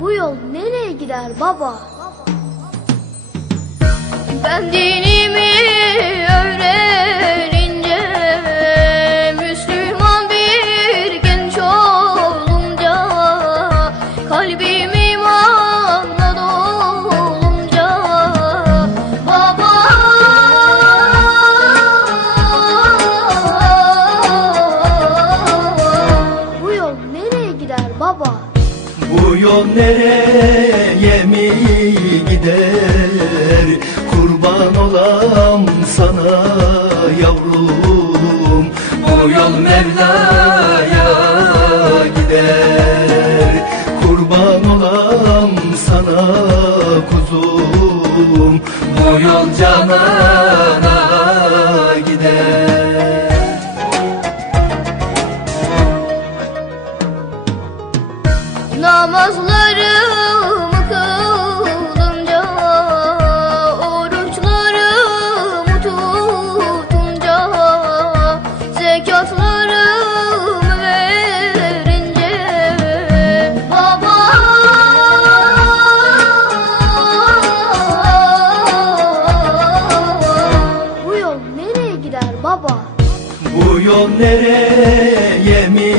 Bu yol nereye gider baba? Ben değilim. Bu yol nereye mi gider? Kurban olam sana yavrum. Bu yol Mevla'ya gider. Kurban olam sana kuzum. Bu yol canana gider Namazlarımı kılınca Oruçlarımı tutunca Zekatlarımı verince Baba Bu yol nereye gider baba? Bu yol nereye mi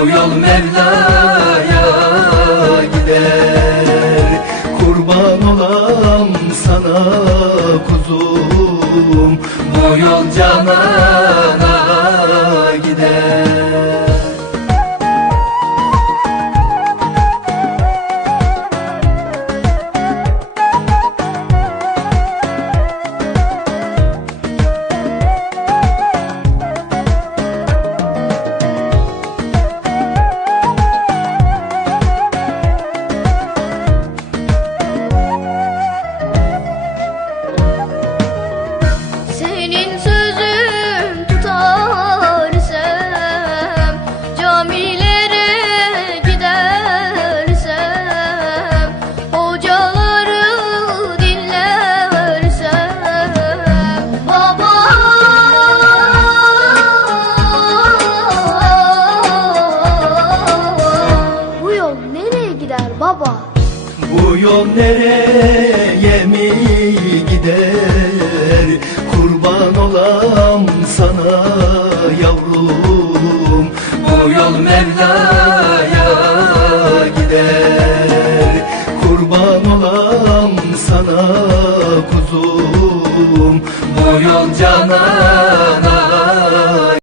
Bu yol Mevla'ya gider. Kurban olam sana kuzum. Bu yol canana gider baba? Bu yol nereye mi gider? Kurban olam sana yavrum Bu yol Mevla'ya gider Kurban olam sana kuzum Bu yol canana